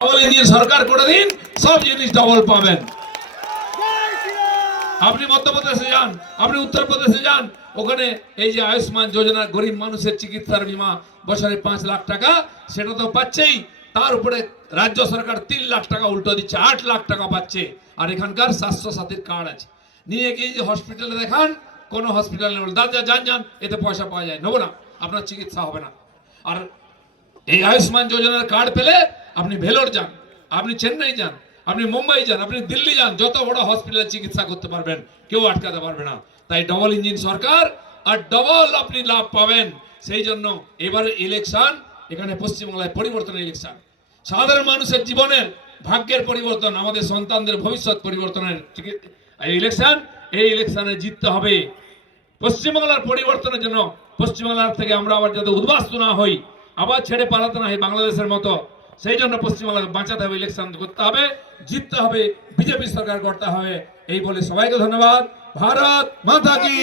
Double engine সরকার করে দিন, সব জিনিস ডবল পাবেন। আপনি মধ্যপ্রদেশে যান, আপনি উত্তরপ্রদেশে যান, ওখানে এই যে আয়ুষ্মান যোজনা গরিব মানুষের চিকিৎসার বীমা বছরে 5 লাখ টাকা, সেটা তো পাচ্ছেই, তার উপরে রাজ্য সরকার 3 লাখ টাকা উল্টো দিচ্ছে, 8 লাখ টাকা পাচ্ছে। আর এখানকার স্বাস্থ্য সাথীর কার্ড আছে, নিয়ে গিয়ে যে হসপিটালে দেখান, কোন হসপিটাল নেই, দাদা যান যান, এতে পয়সা পাওয়া যায়, নেবো না, আপনার চিকিৎসা হবে না। আর এই আয়ুষ্মান যোজনার কার্ড পেলে আপনি ভেলোর যান, আপনি চেন্নাই যান, আপনি মুম্বাই যান, আপনি দিল্লি যান, যত বড় হসপিটালে চিকিৎসা করতে পারবেন, কেউ আটকাতে পারবে না। তাই ডবল ইঞ্জিন সরকার, আর ডবল আপনি লাভ পাবেন। সেই জন্য এবারে ইলেকশন, এখানে পশ্চিমবাংলায় পরিবর্তনের ইলেকশন, সাধারণ মানুষের জীবনের ভাগ্যের পরিবর্তন, আমাদের সন্তানদের ভবিষ্যৎ পরিবর্তনের ইলেকশন। এই ইলেকশনে জিততে হবে পশ্চিমবাংলার পরিবর্তনের জন্য। পশ্চিমবাংলার থেকে আমরা আবার যাতে উদ্বাস্তু না হই, আবার ছেড়ে পালাতে না হয় বাংলাদেশের মতো, সেই জন্য পশ্চিমবাংলাকে বাঁচাতে হবে, ইলেকশন করতে হবে, জিততে হবে, বিজেপি সরকার করতে হবে। এই বলে সবাইকে ধন্যবাদ। ভারত মাতা কি।